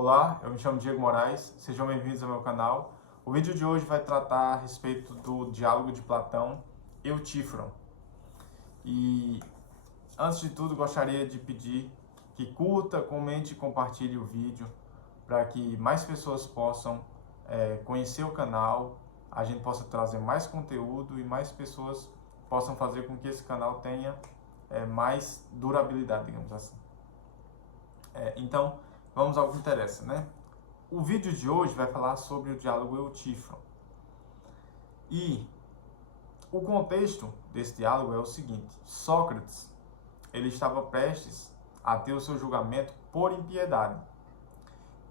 Olá, eu me chamo Diego Moraes, sejam bem-vindos ao meu canal. O vídeo de hoje vai tratar a respeito do diálogo de Platão e o Tifron. E antes de tudo, gostaria de pedir que curta, comente e compartilhe o vídeo para que mais pessoas possam conhecer o canal, a gente possa trazer mais conteúdo e mais pessoas possam fazer com que esse canal tenha mais durabilidade, digamos assim. Então, vamos ao que interessa, né? O vídeo de hoje vai falar sobre o diálogo Eu-Tifron. E o contexto desse diálogo é o seguinte: Sócrates, ele estava prestes a ter o seu julgamento por impiedade.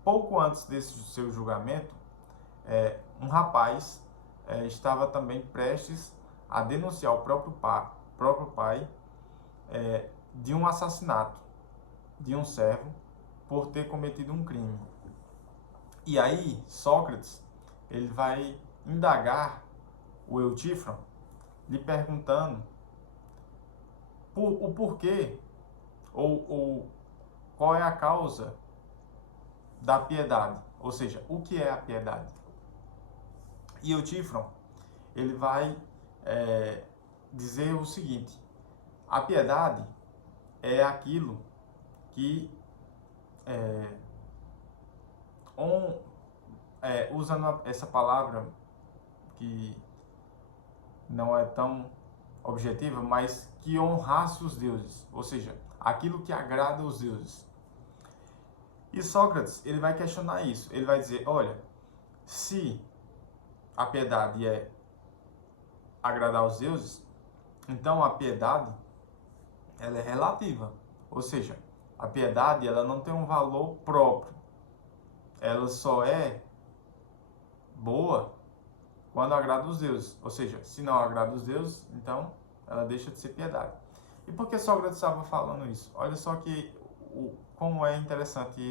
Pouco antes desse seu julgamento, um rapaz estava também prestes a denunciar o próprio pai de um assassinato de um servo por ter cometido um crime. E aí, Sócrates, ele vai indagar o Eu-Tifron, lhe perguntando o porquê ou qual é a causa da piedade, ou seja, o que é a piedade. E Eu-Tifron, ele vai dizer o seguinte: a piedade é aquilo que usando essa palavra que não é tão objetiva, mas que honrasse os deuses, ou seja, aquilo que agrada os deuses. E Sócrates, ele vai questionar isso, ele vai dizer, olha, se a piedade é agradar os deuses, então a piedade, ela é relativa, ou seja, a piedade, ela não tem um valor próprio, ela só é boa quando agrada os deuses, ou seja, se não agrada os deuses, então ela deixa de ser piedade. E por que Sócrates estava falando isso? Olha só como é interessante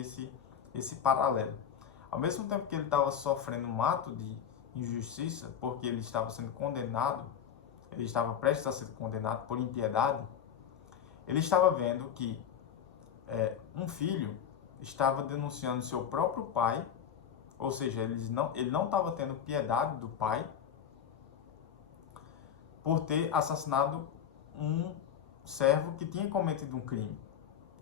esse paralelo. Ao mesmo tempo que ele estava sofrendo um ato de injustiça, porque ele estava sendo condenado, ele estava prestes a ser condenado por impiedade, ele estava vendo que um filho estava denunciando seu próprio pai, ou seja, ele não estava tendo piedade do pai por ter assassinado um servo que tinha cometido um crime,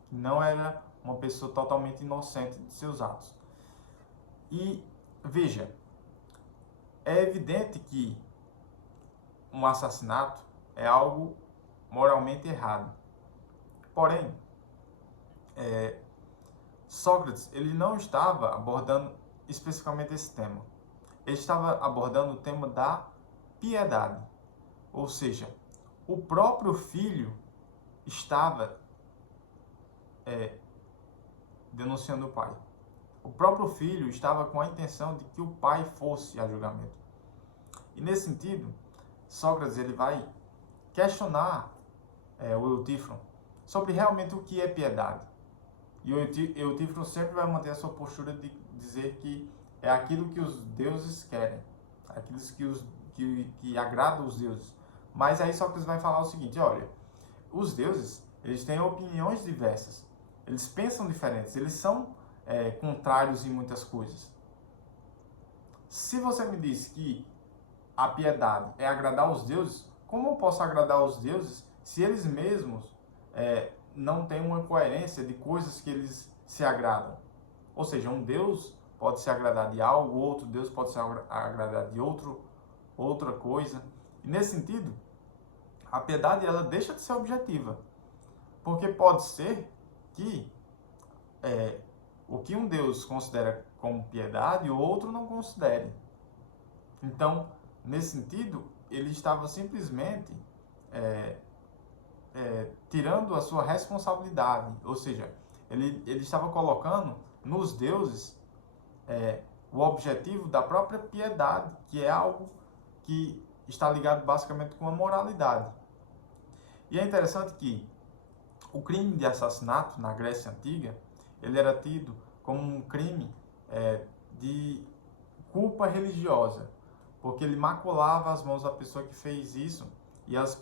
que não era uma pessoa totalmente inocente de seus atos. E veja, é evidente que um assassinato é algo moralmente errado. Porém, Sócrates, ele não estava abordando especificamente esse tema. Ele estava abordando o tema da piedade. Ou seja, o próprio filho estava denunciando o pai. O próprio filho estava com a intenção de que o pai fosse a julgamento. E nesse sentido, Sócrates ele vai questionar o Eu-Tifron sobre realmente o que é piedade. E o Eu-Tifron sempre vai manter a sua postura de dizer que é aquilo que os deuses querem, aquilo que agrada os deuses. Mas aí Sócrates vai falar o seguinte, olha, os deuses, eles têm opiniões diversas, eles pensam diferentes, eles são contrários em muitas coisas. Se você me diz que a piedade é agradar os deuses, como eu posso agradar os deuses se eles mesmos não têm uma coerência de coisas que eles se agradam? Ou seja, um Deus pode se agradar de algo, outro Deus pode se agradar de outra coisa. E nesse sentido, a piedade ela deixa de ser objetiva, porque pode ser que o que um Deus considera como piedade, o outro não considere. Então, nesse sentido, ele estava simplesmente tirando a sua responsabilidade, ou seja, ele estava colocando nos deuses o objetivo da própria piedade, que é algo que está ligado basicamente com a moralidade. E é interessante que o crime de assassinato na Grécia Antiga, ele era tido como um crime de culpa religiosa, porque ele maculava as mãos da pessoa que fez isso e elas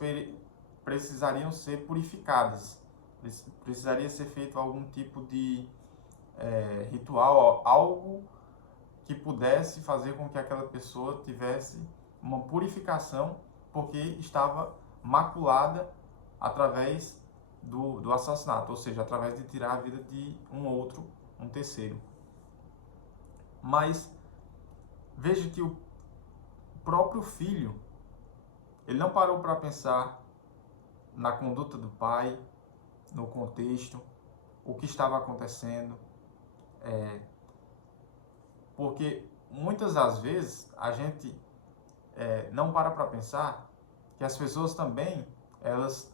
precisariam ser purificadas. Precisaria ser feito algum tipo de ritual, algo que pudesse fazer com que aquela pessoa tivesse uma purificação, porque estava maculada através do assassinato, ou seja, através de tirar a vida de um terceiro. Mas veja que o próprio filho, ele não parou para pensar na conduta do pai, no contexto, o que estava acontecendo, porque muitas das vezes a gente não para pensar que as pessoas também, elas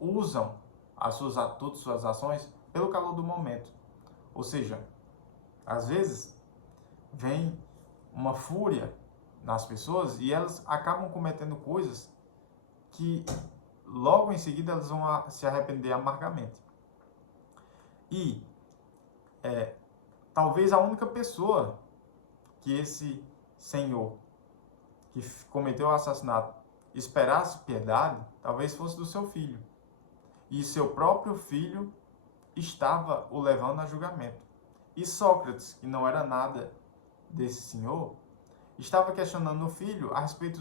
usam as suas atitudes, suas ações pelo calor do momento. Ou seja, às vezes vem uma fúria nas pessoas e elas acabam cometendo coisas que logo em seguida elas vão se arrepender amargamente. E talvez a única pessoa que esse senhor que cometeu o assassinato esperasse piedade, talvez fosse do seu filho. E seu próprio filho estava o levando a julgamento. E Sócrates, que não era nada desse senhor, estava questionando o filho a respeito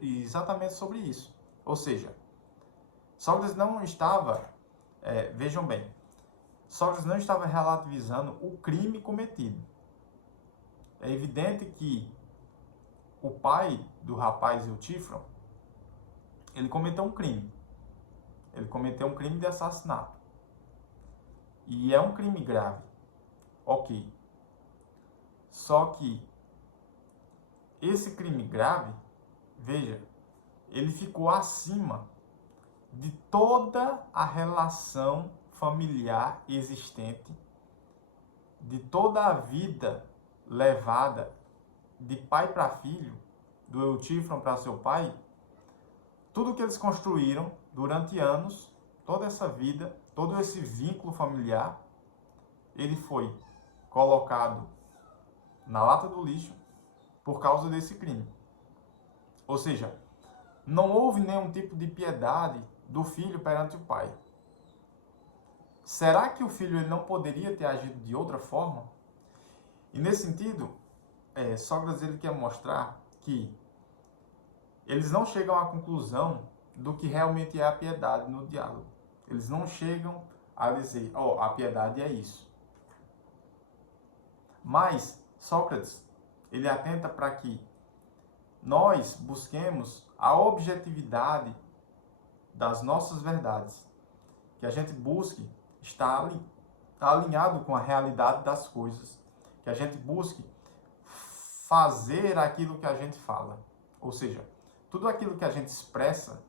exatamente sobre isso. Ou seja, Sócrates não estava, vejam bem, Sócrates não estava relativizando o crime cometido. É evidente que o pai do rapaz Eutífron, ele cometeu um crime. Ele cometeu um crime de assassinato. E é um crime grave. Ok. Só que esse crime grave, veja, ele ficou acima de toda a relação familiar existente, de toda a vida levada de pai para filho, do Eutífron para seu pai, tudo que eles construíram durante anos, toda essa vida, todo esse vínculo familiar, ele foi colocado na lata do lixo por causa desse crime. Ou seja, não houve nenhum tipo de piedade do filho perante o pai. Será que o filho ele não poderia ter agido de outra forma? E nesse sentido, Sócrates ele quer mostrar que eles não chegam à conclusão do que realmente é a piedade no diálogo. Eles não chegam a dizer, a piedade é isso. Mas Sócrates, ele atenta para que nós busquemos a objetividade das nossas verdades. Que a gente busque estar alinhado com a realidade das coisas. Que a gente busque fazer aquilo que a gente fala. Ou seja, tudo aquilo que a gente expressa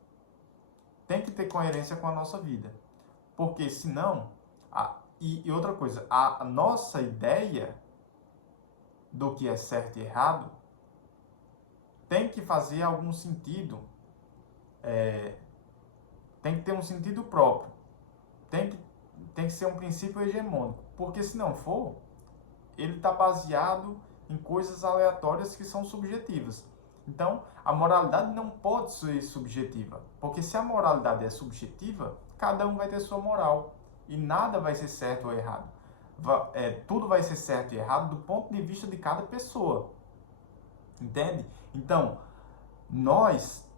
tem que ter coerência com a nossa vida. Porque senão, e outra coisa, a nossa ideia do que é certo e errado tem que fazer algum sentido, tem que ter um sentido próprio, tem que ser um princípio hegemônico, porque se não for, ele está baseado em coisas aleatórias que são subjetivas. Então, a moralidade não pode ser subjetiva, porque se a moralidade é subjetiva, cada um vai ter sua moral e nada vai ser certo ou errado. Tudo vai ser certo e errado do ponto de vista de cada pessoa. Entende? Então, nós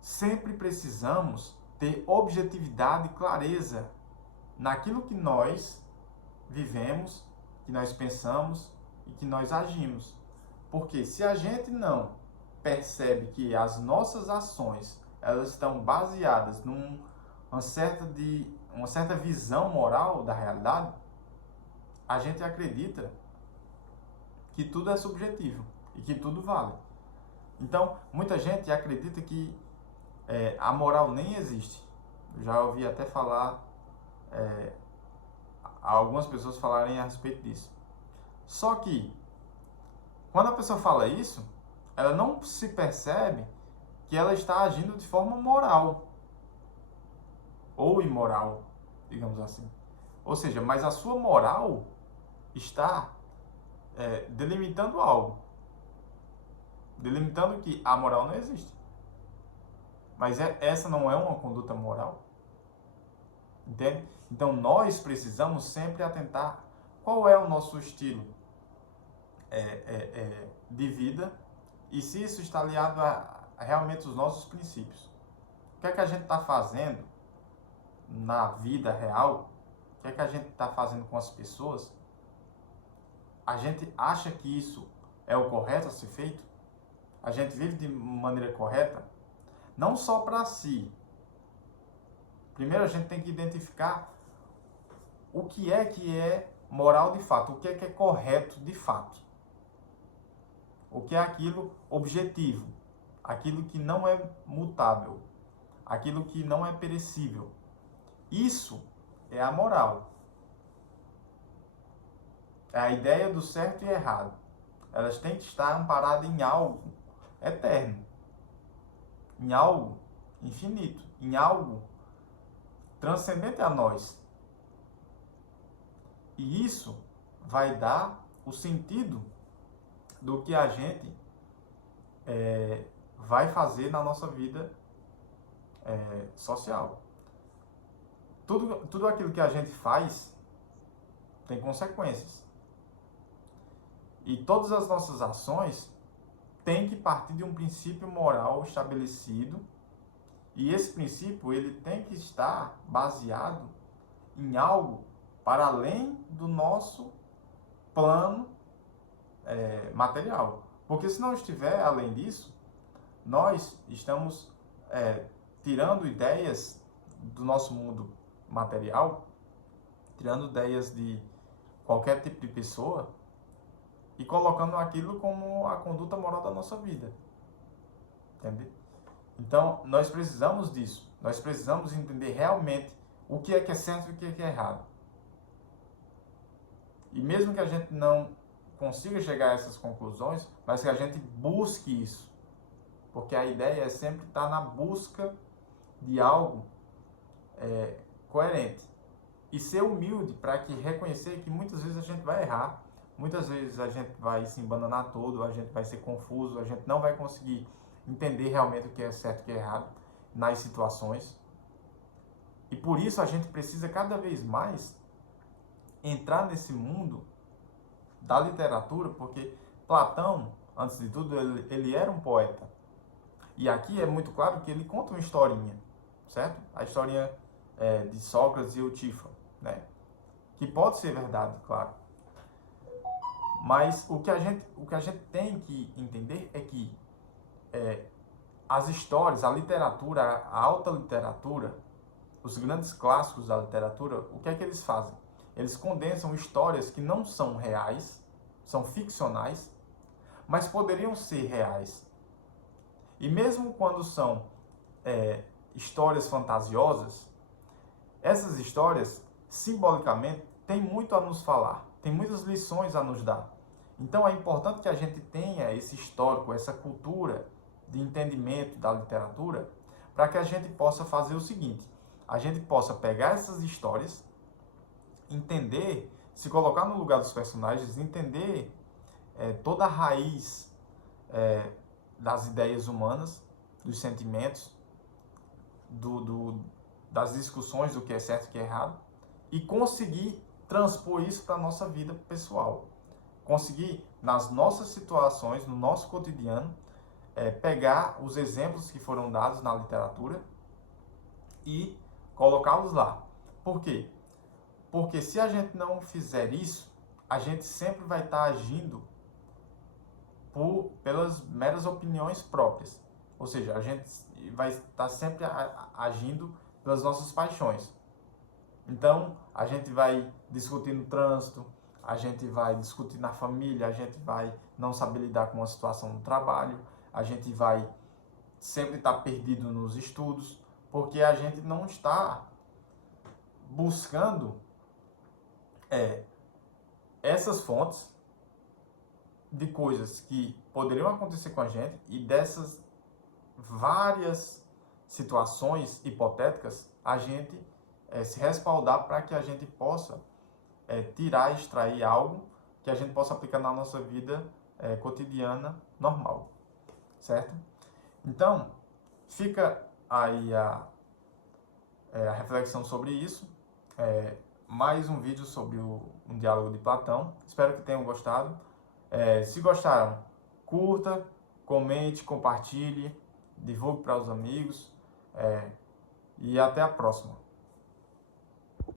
sempre precisamos ter objetividade e clareza naquilo que nós vivemos, que nós pensamos e que nós agimos. Porque se a gente não percebe que as nossas ações elas estão baseadas numa certa visão moral da realidade, a gente acredita que tudo é subjetivo e que tudo vale. Então, muita gente acredita que a moral nem existe. Eu já ouvi até falar, algumas pessoas falarem a respeito disso. Só que, quando a pessoa fala isso, ela não se percebe que ela está agindo de forma moral ou imoral, digamos assim. Ou seja, mas a sua moral está delimitando algo. Delimitando que a moral não existe. Mas essa não é uma conduta moral. Entende? Então nós precisamos sempre atentar qual é o nosso estilo de vida e se isso está aliado a realmente os nossos princípios. O que é que a gente está fazendo na vida real? O que é que a gente está fazendo com as pessoas? A gente acha que isso é o correto a ser feito? A gente vive de maneira correta? Não só para si. Primeiro a gente tem que identificar o que é moral de fato, o que é correto de fato. O que é aquilo objetivo, aquilo que não é mutável, aquilo que não é perecível. Isso é a moral. É a ideia do certo e errado. Elas têm que estar amparadas em algo eterno, em algo infinito, em algo transcendente a nós. E isso vai dar o sentido do que a gente vai fazer na nossa vida social. Tudo aquilo que a gente faz tem consequências. E todas as nossas ações têm que partir de um princípio moral estabelecido. E esse princípio ele tem que estar baseado em algo para além do nosso plano material. Porque se não estiver além disso, nós estamos tirando ideias do nosso mundo material, tirando ideias de qualquer tipo de pessoa e colocando aquilo como a conduta moral da nossa vida. Entende? Então, nós precisamos disso. Nós precisamos entender realmente o que é certo e o que é errado. E mesmo que a gente não consiga chegar a essas conclusões, mas que a gente busque isso. Porque a ideia é sempre estar na busca de algo coerente. E ser humilde para que reconhecer que muitas vezes a gente vai errar, muitas vezes a gente vai se embananar todo, a gente vai ser confuso, a gente não vai conseguir entender realmente o que é certo e o que é errado nas situações. E por isso a gente precisa cada vez mais entrar nesse mundo da literatura, porque Platão, antes de tudo, ele era um poeta. E aqui é muito claro que ele conta uma historinha, certo? A historinha de Sócrates e Eutífano, né? Que pode ser verdade, claro. Mas o que a gente tem que entender é que as histórias, a literatura, a alta literatura, os grandes clássicos da literatura, o que é que eles fazem? Eles condensam histórias que não são reais, são ficcionais, mas poderiam ser reais. E mesmo quando são histórias fantasiosas, essas histórias, simbolicamente, têm muito a nos falar, têm muitas lições a nos dar. Então é importante que a gente tenha esse histórico, essa cultura de entendimento da literatura, para que a gente possa fazer o seguinte: a gente possa pegar essas histórias, entender, se colocar no lugar dos personagens, entender toda a raiz das ideias humanas, dos sentimentos, das discussões do que é certo e o que é errado, e conseguir transpor isso para a nossa vida pessoal. Conseguir, nas nossas situações, no nosso cotidiano, pegar os exemplos que foram dados na literatura e colocá-los lá. Por quê? Porque se a gente não fizer isso, a gente sempre vai estar agindo pelas meras opiniões próprias. Ou seja, a gente vai estar sempre agindo pelas nossas paixões. Então, a gente vai discutir no trânsito, a gente vai discutir na família, a gente vai não saber lidar com uma situação no trabalho, a gente vai sempre estar perdido nos estudos, porque a gente não está buscando essas fontes de coisas que poderiam acontecer com a gente e dessas várias situações hipotéticas, a gente se respaldar para que a gente possa tirar, extrair algo que a gente possa aplicar na nossa vida cotidiana normal, certo? Então, fica aí a reflexão sobre isso. Mais um vídeo sobre um diálogo de Platão. Espero que tenham gostado. Se gostaram, curta, comente, compartilhe, divulgue para os amigos e até a próxima.